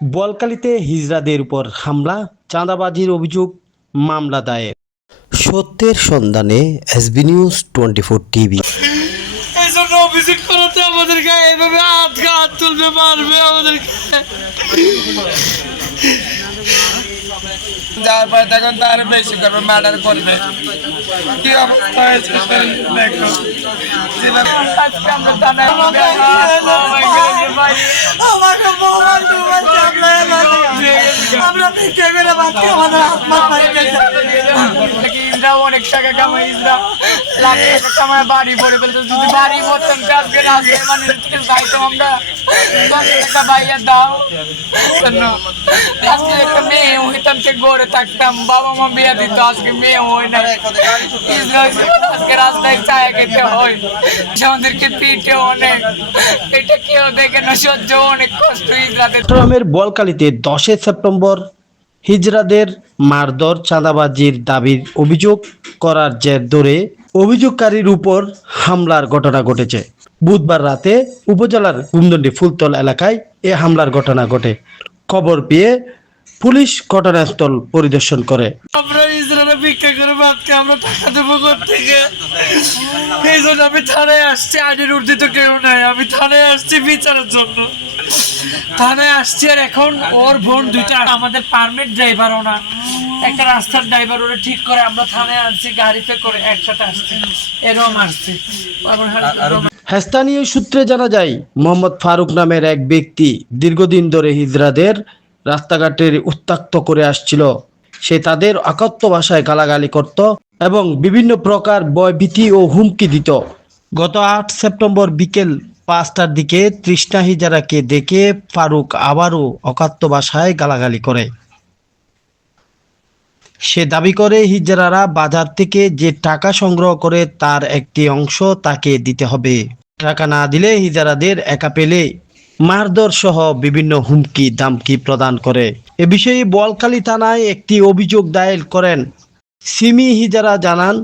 বলকালিতে হিজড়াদের উপর হামলা চাঁদাবাজির অভিযোগ মামলা দায়ের। সত্যের সন্ধানে SB news twenty four TV এই জন্য অভিযোগ করাতে আমাদেরকে এইভাবে হাত হাত তুলবে মারবে আমাদেরকে। যাওয়ার পরে তখন তার বেশি করবে মার্ডার করবে কি অবস্থা হয়েছে দেখো আজকে আমরা থানায় আমাকে মোবাইল টোবাইল চাপলায় মানে আমরা ভিক্ষে করে বাঁচি আমাদের আত্মা পাই ইসরা অনেক টাকা কামাই ইসরা লাখ টাকা কামায় বাড়ি পড়ে ফেলতো যদি বাড়ি পড়তাম তো আজকে রাজে মানে যাইতাম আমরা দশ টাকা বাইয়া দাও শোনো, আজকে সে গড়ে থাকতাম, বাবা মা বিয়া দিত, আজকে মেয়ে হয় না আজকে রাস্তায় চায়া খেতে হয়। আমাদেরকে পিঠে অনেক। এটা কেউ দেখে না সহ্য অনেক কষ্ট চট্টগ্রামের বলকালিতে দশই সেপ্টেম্বর হিজড়াদের মারধর চাঁদাবাজির দাবির অভিযোগ করার জের ধরে অভিযোগকারীর উপর হামলার ঘটনা ঘটেছে। বুধবার রাতে উপজেলার গুমদন্ডি ফুলতল এলাকায় এ হামলার ঘটনা ঘটে। খবর পেয়ে পুলিশ ঘটনাস্থল পরিদর্শন করে। আমরা ইসরায়েলে ভিক্ষা করে ভাতকে আমরা টাকা দেবো থেকে এই জন্য আমি থানায় আসছি আইনের ঊর্ধ্বে তো কেউ নাই। আমি থানায় আসছি বিচারের জন্য। থানায় আসছি আর এখন ওর বোন দুইটা আমাদের পারমিট ড্রাইভারও না একটা রাস্তার ড্রাইভার ওরা ঠিক করে আমরা থানায় আনছি গাড়িতে করে একসাথে আসছি। এরকম আসছি স্থানীয় সূত্রে জানা যায় মোহাম্মদ ফারুক নামের এক ব্যক্তি দীর্ঘদিন ধরে হিজড়াদের রাস্তাঘাটের উত্তাক্ত করে আসছিল। সে তাদের অকথ্য ভাষায় গালাগালি করত এবং বিভিন্ন প্রকার ভয়ভীতি ও হুমকি দিত। গত আট সেপ্টেম্বর বিকেল পাঁচটার দিকে তৃষ্ণা হিজারাকে দেখে ফারুক আবারও অকাত্য ভাষায় গালাগালি করে। সে দাবি করে হিজারারা বাজার থেকে যে টাকা সংগ্রহ করে তার একটি অংশ তাকে দিতে হবে। টাকা না দিলে হিজারাদের একা পেলে মারধর সহ বিভিন্ন হুমকি দামকি প্রদান করে। এ বিষয়ে বলকালী থানায় একটি অভিযোগ দায়ের করেন সিমি হিজারা জানান,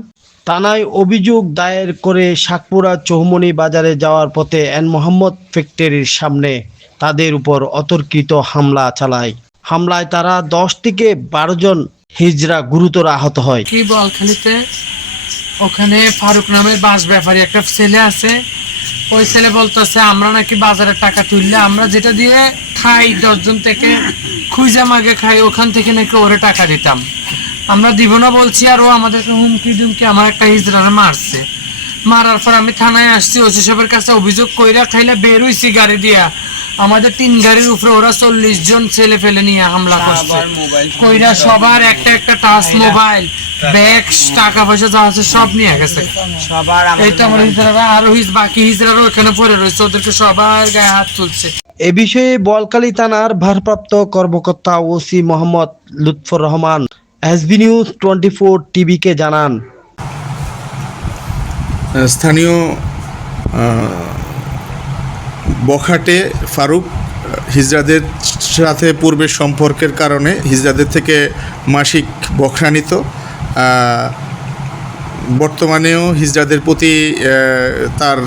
থানায় অভিযোগ দায়ের করে শাকপুরা চৌমনি বাজারে যাওয়ার পথে এন মোহাম্মদ ফ্যাক্টরির সামনে তাদের উপর অতর্কিত হামলা চালায়। হামলায় তারা দশ থেকে বারো জন হিজড়া গুরুতর আহত হয়। ওখানে ফারুক নামের বাস ব্যাপারী একটা ছেলে আছে। ওই ছেলে বলতেছে, আমরা নাকি বাজারে টাকা তুললে আমরা যেটা দিয়ে খাই দশজন থেকে খুঁজা মাগে খাই, ওখান থেকে নাকি ওরে টাকা দিতাম। আমরা দিব না বলছি, আর ও আমাদেরকে হুমকি দুমকি আমার একটা হিজড়ারে মারছে। মারার পর আমি থানায় আসছি ওসি সাহেবের কাছে অভিযোগ কইরা খাইলে বের হইছি গাড়ি দিয়া। আমাদের তিন গাড়ির উপরে ওরা চল্লিশ জন ছেলে ফেলে নিয়ে হামলা করছে। কইরা সবার একটা একটা টাচ মোবাইল ব্যাগ টাকা পয়সা যা আছে সব নিয়ে গেছে। এই তো আমার হিজড়ারা আরও হিজ বাকি হিজড়ারও এখানে পড়ে রয়েছে ওদেরকে সবার গায়ে হাত তুলছে। এ বিষয়ে বলকালী থানার ভারপ্রাপ্ত কর্মকর্তা OC Mohammad Lutfor Rahman SB news twenty four টিভিকে জানান। স্থানীয় বখাটে ফারুক হিজরাদের সাথে পূর্বের সম্পর্কের কারণে হিজরাদের থেকে মাসিক বখরা নিত। বর্তমানেও হিজরাদের প্রতি তার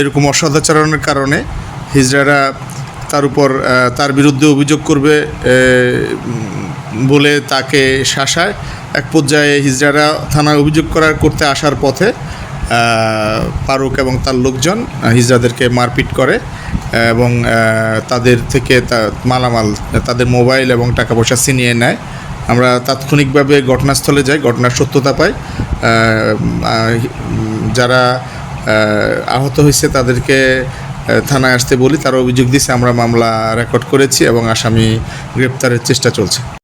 এরকম অসদাচরণের কারণে হিজরারা তার উপর তার বিরুদ্ধে অভিযোগ করবে বলে তাকে শাসায়। এক পর্যায়ে হিজরারা থানায় অভিযোগ করার, করতে আসার পথে ফারুক এবং তার লোকজন আহ, হিজড়াদেরকে মারপিট করে এবং তাদের থেকে মালামাল তাদের মোবাইল এবং টাকা পয়সা ছিনিয়ে নেয়। আমরা তাৎক্ষণিকভাবে ঘটনাস্থলে যাই ঘটনার সত্যতা পাই। যারা আহত হয়েছে তাদেরকে থানায় আসতে বলি। তারা অভিযোগ দিচ্ছে আমরা মামলা রেকর্ড করেছি এবং আসামি গ্রেপ্তারের চেষ্টা চলছে।